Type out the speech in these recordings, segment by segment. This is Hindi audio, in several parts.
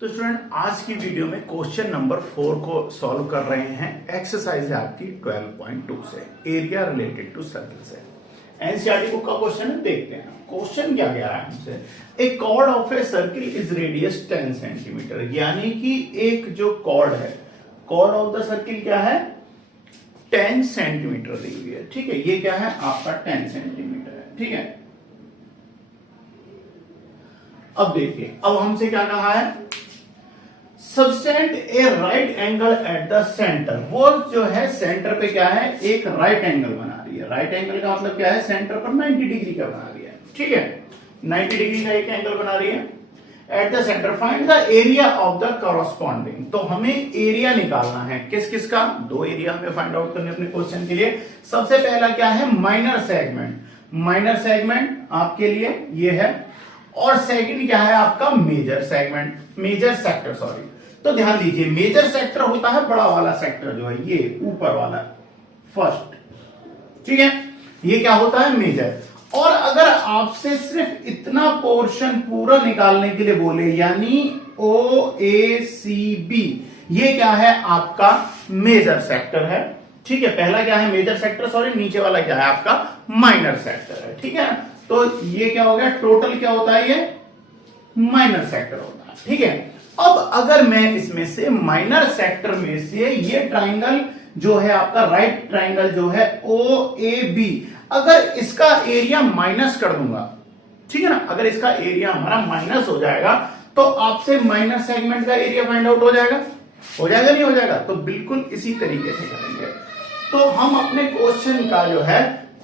तो स्टूडेंट आज की वीडियो में क्वेश्चन नंबर 4 को सॉल्व कर रहे हैं। एक्सरसाइज है आपकी 12.2 से, एरिया रिलेटेड टू सर्कल से। एनसीईआरटी बुक का क्वेश्चन है, देखते हैं क्वेश्चन क्या कह रहा है हमसे। A chord of a circle is radius 10 centimetre, यानी कि एक जो कॉर्ड है, कॉर्ड ऑफ द सर्किल क्या है 10 सेंटीमीटर दी हुई है। ठीक है, ये क्या है आपका 10 सेंटीमीटर है। ठीक है, अब देखिए, अब हमसे क्या कहा है, subtend A right angle at the centre. वो जो है सेंटर पे क्या है, एक राइट एंगल बना रही है। राइट एंगल का मतलब क्या है, सेंटर पर 90 डिग्री का बना रही है। ठीक है, 90 डिग्री का एक एंगल बना रही है at the centre. Find the area of the corresponding. तो हमें एरिया निकालना है, किस किस का, दो एरिया हमें फाइंड आउट करने अपने क्वेश्चन के लिए। सबसे पहला क्या है, माइनर सेगमेंट। माइनर सेगमेंट आपके लिए ये है, और सेकंड क्या है आपका major segment, major sector sorry. तो ध्यान दीजिए, मेजर सेक्टर होता है बड़ा वाला सेक्टर जो है, ये ऊपर वाला फर्स्ट। ठीक है, ये क्या होता है मेजर। और अगर आपसे सिर्फ इतना पोर्शन पूरा निकालने के लिए बोले, यानी OACB, ये क्या है आपका मेजर सेक्टर है। ठीक है, पहला क्या है मेजर सेक्टर सॉरी, नीचे वाला क्या है आपका माइनर सेक्टर है। ठीक है, तो ये क्या हो गया, टोटल क्या होता है, ये माइनर सेक्टर होता है। ठीक है, अब अगर मैं इसमें से माइनर सेक्टर में से ये ट्राइंगल जो है आपका राइट ट्राइंगल जो है OAB, अगर इसका एरिया माइनस कर दूंगा, ठीक है ना, अगर इसका एरिया हमारा माइनस हो जाएगा तो आपसे माइनर सेगमेंट का एरिया फाइंड आउट हो जाएगा नहीं हो जाएगा। तो बिल्कुल इसी तरीके से करेंगे। तो हम अपने क्वेश्चन का जो है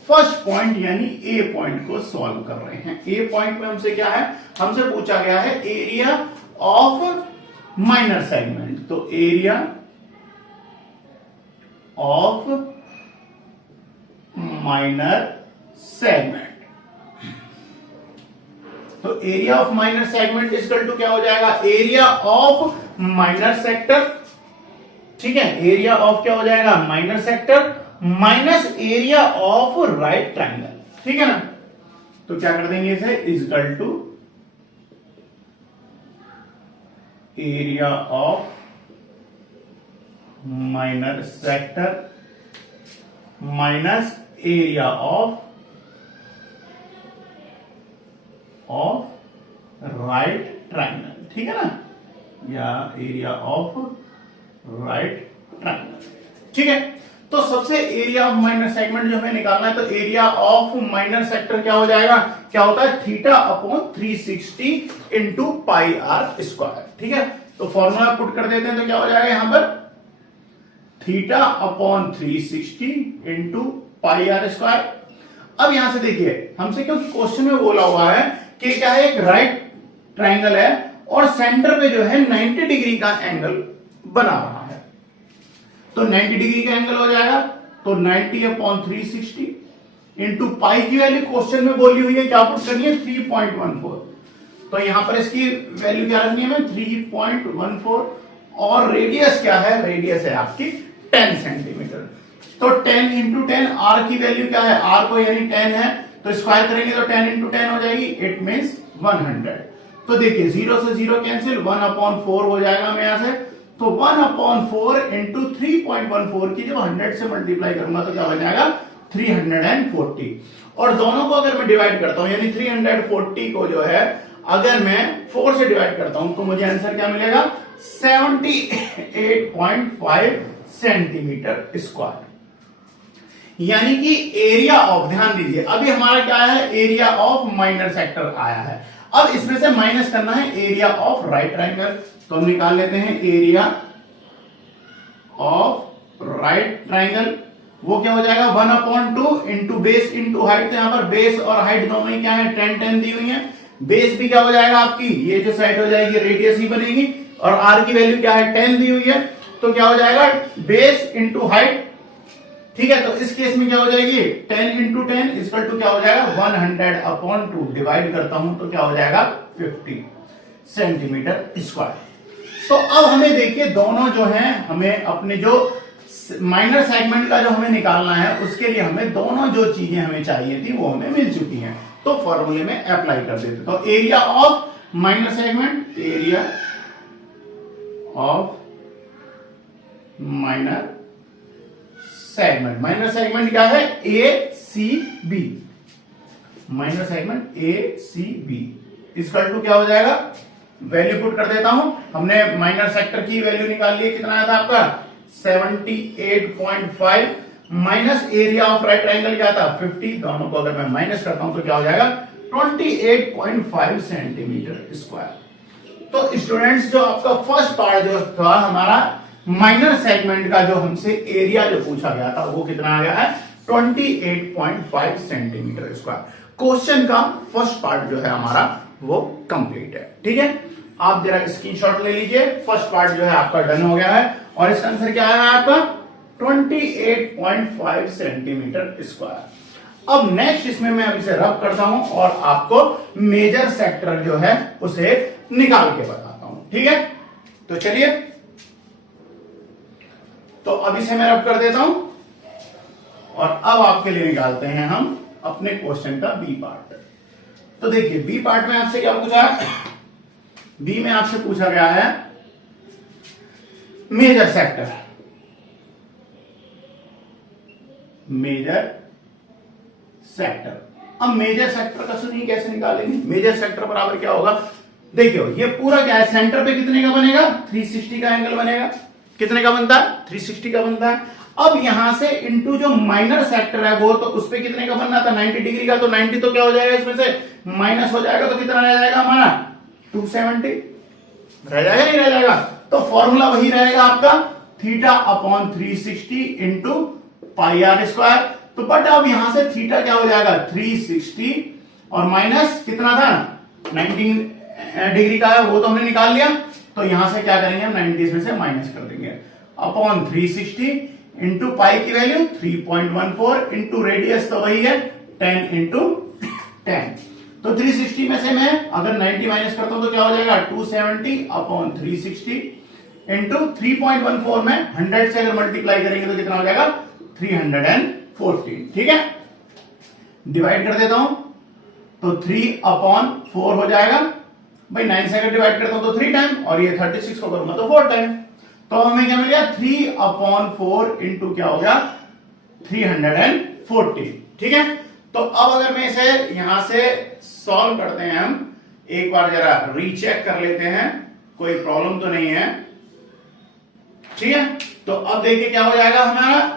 फर्स्ट पॉइंट यानी ए पॉइंट को सॉल्व कर रहे हैं। ए पॉइंट में हमसे क्या है, हमसे पूछा गया है एरिया ऑफ माइनर सेगमेंट। तो एरिया ऑफ माइनर सेगमेंट, तो area of minor segment equal to क्या हो जाएगा, एरिया ऑफ माइनर सेक्टर। ठीक है, एरिया ऑफ क्या हो जाएगा minor sector minus area of right triangle. ठीक है ना, तो क्या कर देंगे इसे, equal to area of minor sector minus area of right triangle. ठीक है ना, या एरिया ऑफ राइट ट्राइंगल। ठीक है, तो सबसे एरिया ऑफ माइनर सेगमेंट जो हमें निकालना है, तो एरिया ऑफ माइनर सेक्टर क्या हो जाएगा, क्या होता है theta upon 360 into pi r square. ठीक है, तो फॉर्मूला पुट कर देते हैं, तो क्या हो जाएगा यहां पर theta upon 360 into pi r square. अब यहां से देखिए, हमसे क्योंकि क्वेश्चन में बोला हुआ है कि क्या है, एक राइट ट्राइंगल है और सेंटर पे जो है 90 डिग्री का एंगल बना रहा है, तो 90 डिग्री का एंगल हो जाएगा। तो 90 अपॉन 360 इंटू पाई की वैल्यू क्वेश्चन में बोली हुई है, क्या पुट करनी है 3.14। तो यहां पर इसकी वैल्यू क्या रखनी है हमें 3.14, और रेडियस क्या है, रेडियस है आपकी 10 सेंटीमीटर। तो 10 इंटू 10, आर की वैल्यू क्या है, आर को यानी 10 है, तो स्क्वायर करेंगे तो 10 इंटू 10 हो जाएगी, इट मीन्स 100। तो देखिए 0 से 0 कैंसिल, 1/4 हो जाएगा हमें यहां से। तो 1/4 इंटू 3.14 की जब 100 से मल्टीप्लाई करूंगा तो क्या बन जाएगा 340। और दोनों को अगर मैं डिवाइड करता हूं, यानी 340 को जो है अगर मैं 4 से डिवाइड करता हूं, तो मुझे आंसर क्या मिलेगा 78.5 सेंटीमीटर स्क्वायर। यानी कि एरिया ऑफ, ध्यान दीजिए अभी हमारा क्या है, एरिया ऑफ माइनर सेक्टर आया है। अब इसमें से माइनस करना है एरिया ऑफ राइट ट्राइंगल, तो हम निकाल लेते हैं एरिया ऑफ राइट ट्राइंगल। वो क्या हो जाएगा 1/2 इंटू बेस इंटू हाइट। तो यहां पर बेस और हाइट दोनों ही क्या है 10 दी हुई है। बेस भी क्या हो जाएगा आपकी, ये जो साइड हो जाएगी रेडियस ही बनेगी, और आर की वैल्यू क्या है 10 दी हुई है, तो क्या हो जाएगा बेस इंटू हाइट। ठीक है, तो इस केस में क्या हो जाएगी 10 इंटू 10 इक्वल टू क्या हो जाएगा 100/2। डिवाइड करता हूं तो क्या हो जाएगा 50 सेंटीमीटर स्क्वायर। तो अब हमें देखिए दोनों जो हैं, हमें अपने जो माइनर सेगमेंट का जो हमें निकालना है, उसके लिए हमें दोनों जो चीजें हमें चाहिए थी वो हमें मिल चुकी हैं। तो फॉर्मूले में अप्लाई कर देते। तो area of minor segment, area of minor segment. Minor segment क्या है? A C B. Minor segment A C B equal to क्या हो जाएगा? वैल्यू पुट कर देता हूं। हमने माइनर सेक्टर की वैल्यू निकाल ली है, कितना आया था आपका? 78.5 minus area of right triangle क्या था? 50। दोनों को अगर मैं माइनस करता हूं तो क्या हो जाएगा? 28.5 सेंटीमीटर स्क्वायर। तो स्टूडेंट्स, जो आपका फर्स्ट पार्ट जो था हमारा माइनर सेगमेंट का, जो हमसे एरिया जो पूछा गया था, वो कितना आ गया है? 28.5 सेंटीमीटर स्क्वायर। क्वेश्चन का फर्स्ट पार्ट जो है हमारा वो कंप्लीट है। ठीक है, आप जरा स्क्रीनशॉट ले लीजिए। फर्स्ट पार्ट जो है आपका डन हो गया है और इसका आंसर क्या आया आपका? 28.5 सेंटीमीटर स्क्वायर। अब नेक्स्ट इसमें मैं अब इसे रब करता हूं और आपको मेजर सेक्टर जो है उसे निकाल के बताता हूं। ठीक है, तो चलिए, तो अब इसे मैं रब कर देता हूं और अब आपके लिए निकालते हैं हम अपने क्वेश्चन का बी पार्ट। तो देखिए, बी पार्ट में आपसे क्या पूछा है? बी में आपसे पूछा गया है मेजर सेक्टर। Major sector. अब मेजर सेक्टर का सुनिए कैसे निकालेंगे। मेजर सेक्टर बराबर क्या होगा? देखियो, ये पूरा क्या है? सेंटर पे कितने का बनेगा? 360 का एंगल बनेगा। कितने का बनता है? 360 का बनता है। अब यहां से इनटू जो माइनर सेक्टर है वो, तो उस पे कितने का बनना था? 90 डिग्री का। तो 90 तो क्या हो जाएगा? इसमें से माइनस हो जाएगा, तो कितना रह जाएगा हमारा? 270 रह जाएगा, नहीं रह जाएगा? तो फॉर्मूला वही रहेगा आपका, theta upon 360 into pi r square. तो बट अब यहां से थीटा क्या हो जाएगा? 360 और माइनस कितना था? 19 डिग्री का है, वो तो हमने निकाल लिया। तो यहां से क्या करेंगे हम? 90 में से माइनस कर देंगे। अपॉन 360 इंटू पाई की वैल्यू 3.14 इंटू रेडियस तो वही है 10 इंटू 10। तो 360 में से मैं अगर 90 माइनस करता हूं तो क्या हो जाएगा? 270 अपॉन 360 इंटू 3.14 में 100 से अगर मल्टीप्लाई करेंगे तो कितना हो जाएगा? 314। ठीक है, डिवाइड कर देता हूं तो 3 अपॉन 4 हो जाएगा। भाई 9 से अगर डिवाइड करता हूं तो 3 टाइम, और ये 36 को करूंगा तो 4 टाइम। तो हमें क्या मिल गया? 3 अपॉन 4 इंटू क्या हो गया? 314। ठीक है, तो अब अगर मैं इसे यहां से सॉल्व करते हैं, हम एक बार जरा रीचेक कर लेते हैं, कोई प्रॉब्लम तो नहीं है। ठीक है, तो अब देखिए क्या हो जाएगा हमारा?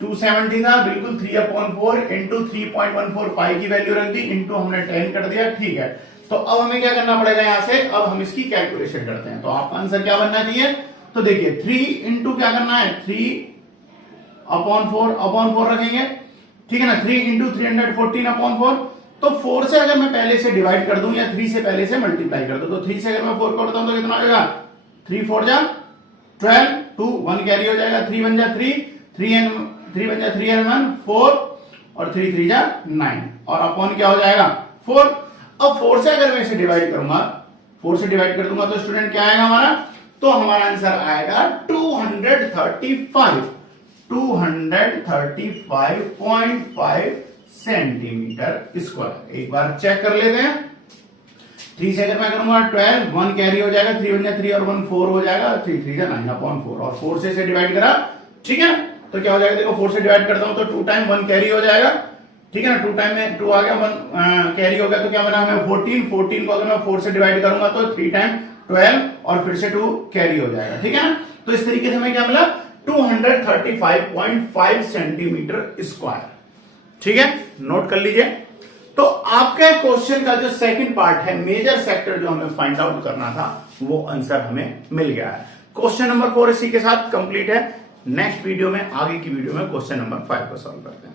270 था, बिल्कुल 3 अपॉन 4 इंटू 3.14 पाई की वैल्यू रख दी, इंटू हमने 10 कर दिया। ठीक है, तो अब हमें क्या करना पड़ेगा? यहां से अब हम इसकी कैलकुलेशन करते हैं। तो आपका आंसर क्या बनना चाहिए? तो देखिए 3 इंटू क्या करना है? 3 अपॉन 4 रखेंगे। ठीक है ना? 3 इंटू 314 अपॉन 4। तो 4 से अगर मैं पहले से डिवाइड कर दूं या 3 से पहले से मल्टीप्लाई कर दूं, तो 3 से अगर मैं 4 करता हूं तो कितना आ जाएगा? 3 4 जा 12, 2 1 कैरी हो जाएगा, 3 1 जा 3, 3 1 जा 3 and 1 4 और 3 3 जा 9 और अपॉन क्या हो जाएगा? 4। अब 4 से अगर मैं इसे डिवाइड करूंगा, 4 से डिवाइड कर दूंगा तो स्टूडेंट क्या आएगा हमारा? तो हमारा आंसर आएगा 235.5 सेंटीमीटर स्क्वायर। एक बार चेक कर लेते हैं। 3 से अगर मैं करूंगा 12, 1 कैरी हो जाएगा, 3 1 जा 3 और 1 4 हो जाएगा, 3 3 जा 9 अपॉन 4 और 4 से इसे डिवाइड करा। ठीक है, तो क्या हो जाएगा? देखो 4 से डिवाइड करता हूं तो 2 टाइम 1 कैरी हो जाएगा। ठीक है ना? 2 टाइम में 2 आ गया, 1 कैरी हो गया, तो क्या बना हमें? 14 को अगर मैं 4 से डिवाइड करूंगा तो 3 टाइम 12 और फिर से 2 कैरी हो जाएगा। ठीक है ना? तो इस तरीके से हमें क्या मिला? 235.5 सेंटीमीटर स्क्वायर। ठीक है, नोट कर लीजिए। तो आपके क्वेश्चन का जो सेकंड पार्ट है, मेजर सेक्टर, जो हमें फाइंड आउट करना था, वो आंसर हमें मिल गया है। क्वेश्चन नंबर 4 इसी के साथ कंप्लीट है। नेक्स्ट वीडियो में, आगे की वीडियो में क्वेश्चन नंबर 5 को सॉल्व करते हैं।